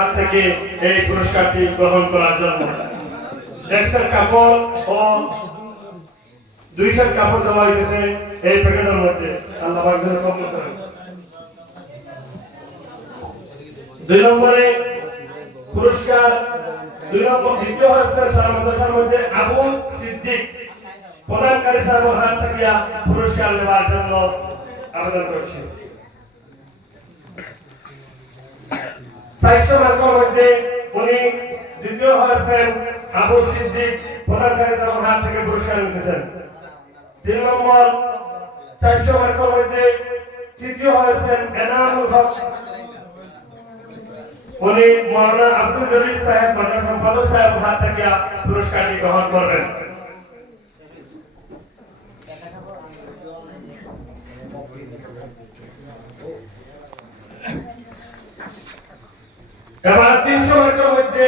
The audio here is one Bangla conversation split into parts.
হাত থেকে এই পুরস্কারটি গ্রহণ করার জন্য। এক সেট কাপড় ও দুই সেট কাপড় দেওয়া হয়েছে এই প্যাকেটের মধ্যে। আল্লাহ। দুই নম্বরে পুরস্কার, দুই নম্বর দ্বিতীয় সারা মধ্যে আবু সিদ্দিক, প্রদানকারী সাহেবের হাত থেকে পুরস্কার নেওয়ার জন্য আবেদন করছি। সাহিত্য মার্গের মধ্যে উনি দ্বিতীয় হয়েছেন আবু সিদ্দিক প্রধানকারী সাহেবের হাত থেকে পুরস্কার নিতেছেন তিন নম্বর চারশো মার্গের মধ্যে তৃতীয় হয়েছেন এনামুল হক উনি মৌলানা আব্দুল জলিল সাহেব মাদ্রাসা সম্পাদক সাহেব হাত থেকে পুরস্কারটি গ্রহণ করবেন এবার তিনশো মিটার মধ্যে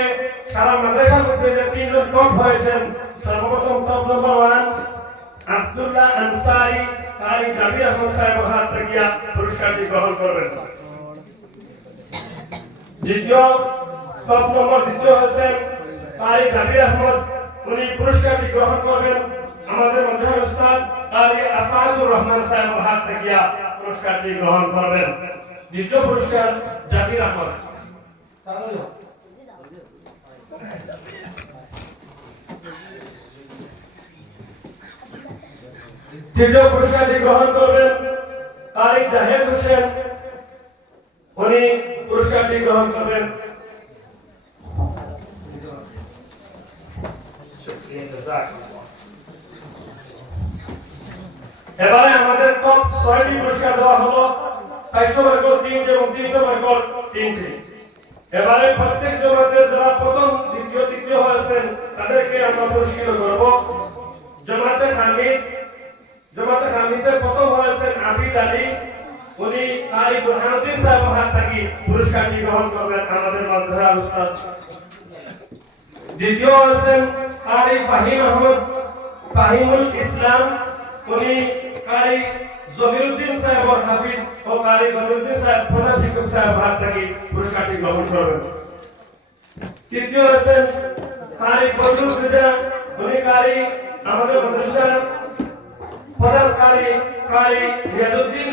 সারা মাদ্রাসার মধ্যে যে তিনজন টপ হয়েছেন, সর্বপ্রথম top number one Abdullah Ansari কারি জাবির আহমদ সাহেব হাত থেকে পুরস্কারটি গ্রহণ করবেন। দ্বিতীয় টপ নম্বর দ্বিতীয় হচ্ছেন কারি জাবির আহমদ, উনি পুরস্কারটি গ্রহণ করবেন। আমাদের মাদ্রাসার উস্তাদ কারি আসাদুর রহমান সাহেব হাত থেকে পুরস্কারটি গ্রহণ করবেন। দ্বিতীয় পুরস্কার জাবির আহমদ। তৃতীয় পুরস্কারটি গ্রহণ করবেন তারিক জাহেদ হোসেন। উনি পুরস্কারটি গ্রহণ করবেন। এবারে আমাদের টপ ছয়টি পুরস্কার দেওয়া হলো, চারশো মার্ক তিনটি এবং তিনশো মার্ক তিনটি। এবারে প্রত্যেক জমাতের যারা প্রথম, দ্বিতীয়, তৃতীয় হয়েছেন, তাদেরকে আমরা পুরস্কৃত করব। জমাতে হামিস, জমাতে হামিসের প্রথম হয়েছেন আবিদ আলী। উনি কারি বুরহানুদ্দিন সাহেব হাত থেকে পুরস্কারটি গ্রহণ করবেন আমাদের মাদ্রাসা উস্তাদ। দ্বিতীয় হয়েছেন কারি ফাহিম আহমদ, ফাহিমুল ইসলাম। উনি কারি জমিরুদ্দিন সাহেব ও হাফিজ ও কারি জমিরুদ্দিন সাহেব প্রধান শিক্ষক সাহেব হাত থেকে পুরস্কারটি গ্রহণ করবেন। তৃতীয় হচ্ছেন কারি বদরুল দুজা, উনি কারি আমাদের মাদ্রাসার প্রধান কারি কারি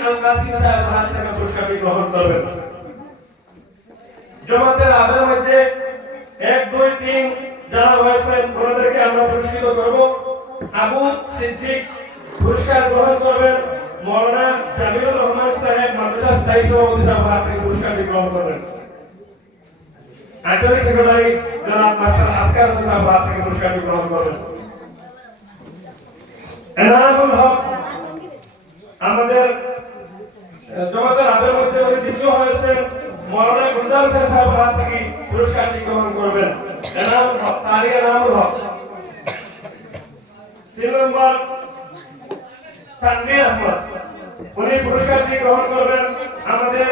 আল কাসিম সাহেব হাত থেকে পুরস্কারটি গ্রহণ করবেন। জমাতের মধ্যে এক, দুই, তিন যারা হয়েছেন ওনাদেরকে আমরা পুরস্কৃত করব। আবু সিদ্দিক পুরস্কার গ্রহণ করবেন। সেক্রেটারি জনাব মাস্টার আসকার হোসেন হাত থেকে পুরস্কারটি গ্রহণ করবেন। এনামুল হক আমাদের আহ, জমাতের হাতের মধ্যে উনি দ্বিতীয় হয়েছেন মৌলানা গুলজার হোসেন সাহেব হাত থেকে পুরস্কারটি গ্রহণ করবেন। এনামুল হক তারিয়া এনামুল হক। তিন নম্বর তানভীর আহমদ। উনি পুরস্কারটি গ্রহণ করবেন আমাদের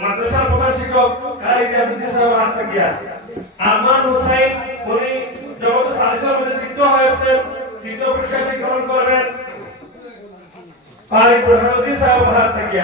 মাদ্রাসার প্রধান শিক্ষক কারি জাহিদ সাহেব হাত গিয়া আরমান হোসেন উনি যখন সালিসের মধ্যে তৃতীয় হয়েছেন তৃতীয় পুরস্কারটি গ্রহণ করবেন। কারি বুরহানুদ্দিন সাহেব হাত থেকে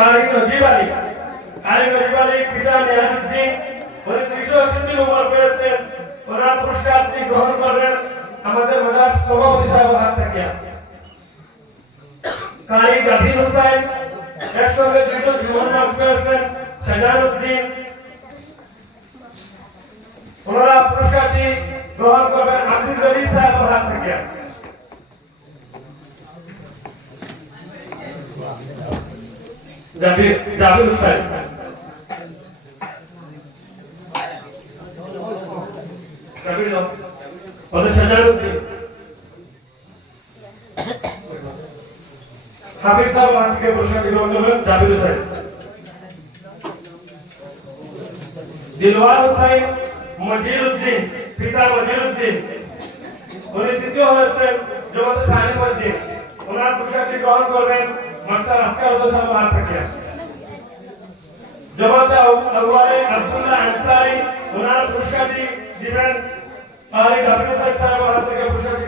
কারি নজিব আলী কারি নজিব আলী পিতা নেহাজুদ্দিন উনি দুইশো আশিটি নম্বর পেয়েছেন। ওনার পুরস্কার আপনি গ্রহণ করবেন। আমাদের ওনার সভাপতি সাহেব হাত থেকে কারি গাভীর হোসেন। একসঙ্গে দুইজন জীবন লাভ পেয়েছেন সেনারুদ্দিন ওনারা পুরস্কারটি গ্রহণ করবেন আব্দুল গলি সাহেব হাত থেকে জাবির জাবির সাহেব হুসাইন মজিরউদ্দিন পিতা মজিরউদ্দিন উনি তৃতীয় হয়েছেন জমাতে সাহিবউদ্দিন ওনার পুরস্কারটি গ্রহণ করবেন।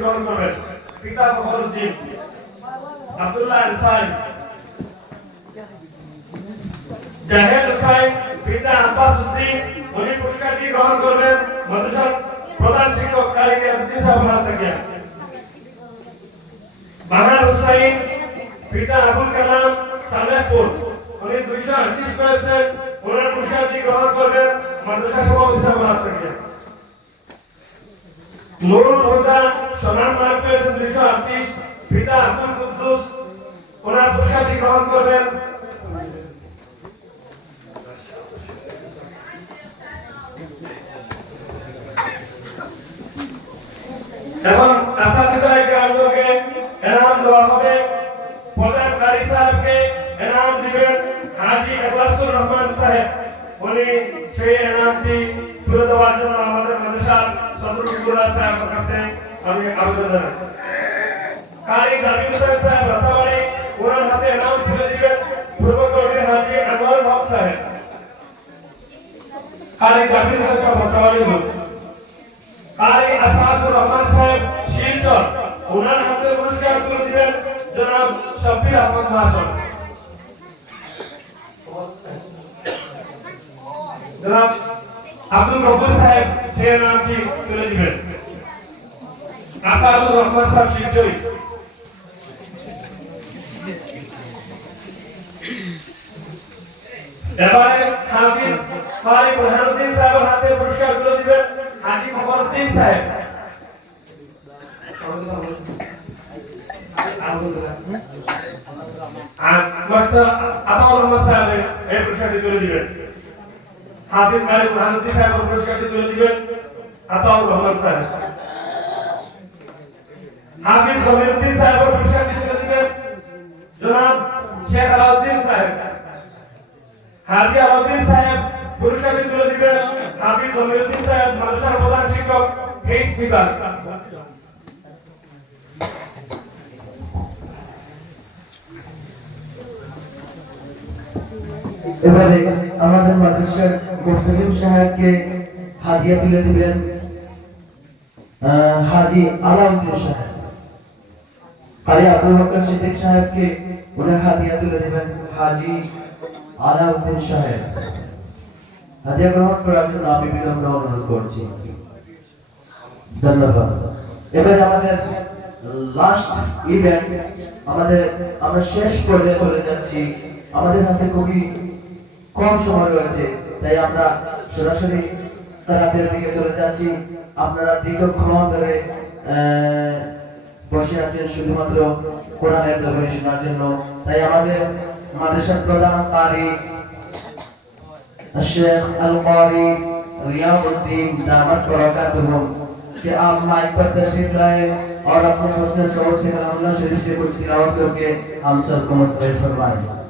গ্রহণ করবেন পিতা ফখরুদ্দিন আব্দুল্লাহ আনসারি জাহেদ হুসাইন পিতা আব্বাস উদ্দিন উনি পুরস্কারটি গ্রহণ করবেন মাদ্রাসার প্রধান শিক্ষক কারিকে উদ্দিন সাহেব হাত থেকে বাহার হুসাইন পিতা আবুল কালাম সালেহপুর উনি আটত্রিশ ওনার পুরস্কারটি গ্রহণ করবেন মাদ্রাসা সভাপতি সাহেব থেকে। নুরুল হুদা সোনার মার্ক পেয়েছেন দুইশো আটত্রিশ পিতা আব্দুল কুদ্দুস, ওনার পুরস্কারটি গ্রহণ করবেন। এখন আসামিদাই আমি আবেদন জানাই কারি দাবি হোসেন সাহেব রাতাবাড়ি ওনার হাতে এনাম তুলে দিবেন পূর্ব কমিটির হাজি আনোয়ার হক সাহেব কারি দাবি হোসেন সাহেব রাতাবাড়ি হল কারি আসাদুর রহমান সাহেব শিলচর ওনার হাতে পুরস্কার তুলে দিবেন জনাব শব্বির আহমদ মহাশয় জনাব আব্দুল গফুর সাহেব সে নামটি তুলে দিবেন আসাদুর রহমান সাহেব শিলচরি এবারে হাফিজ কারি বুরহানুদ্দিন সাহেবের হাতে পুরস্কার তুলে দিবেন হাজি ফখরুদ্দিন সাহেব। আতাউর রহমান সাহেব এই পুরস্কারটি তুলে দিবেন। হাফিজ কারি বুরহানুদ্দিন সাহেব তুলে দিবেন আতাউর রহমান সাহেব। হাফিজ জমিরুদ্দিন সাহেব পুরস্কারটি তুলে দিবেন জনাব শেখ আলাউদ্দিন সাহেব। হাজি আলাউদ্দিন সাহেব দিবেন। হাফিজ সাহেব মাদ্রাসার প্রধান শিক্ষক এবারে আমাদের মাদ্রাসার মোস্তাকিম সাহেবকে হাদিয়া তুলে দিবেন হাজি আলাউদ্দিন সাহেব। কারি আবু বকর সিদ্দিক সাহেবকে ওনার হাদিয়া তুলে দিবেন হাজি আলাউদ্দিন সাহেব। হাদিয়া গ্রহণ করার জন্য আমি বিনম্র অনুরোধ করছি। ধন্যবাদ। এবার আমাদের লাস্ট ইভেন্ট আমাদের আমরা শেষ পর্যায়ে চলে যাচ্ছি। আমাদের হাতে খুবই কম সময় রয়েছে তাই আমরা সরাসরি রাতের দিকে চলে যাচ্ছি। আপনারা দীর্ঘক্ষণ ধরে আহ, বসে আছেন শুধুমাত্র কোরআনের দরবারে শোনার জন্য তাই আমাদের মাদ্রাসার প্রধান কারি الشيخ القاری रियाज उद्दीन दामद बरकातुहुम कि आप माइक पर तशरीफ लाए और अपने हुस्न सौत से कलामुल्लाह शरीफ से कुछ तिलावत करके हम सबको मुस्तफ़ फरमाएं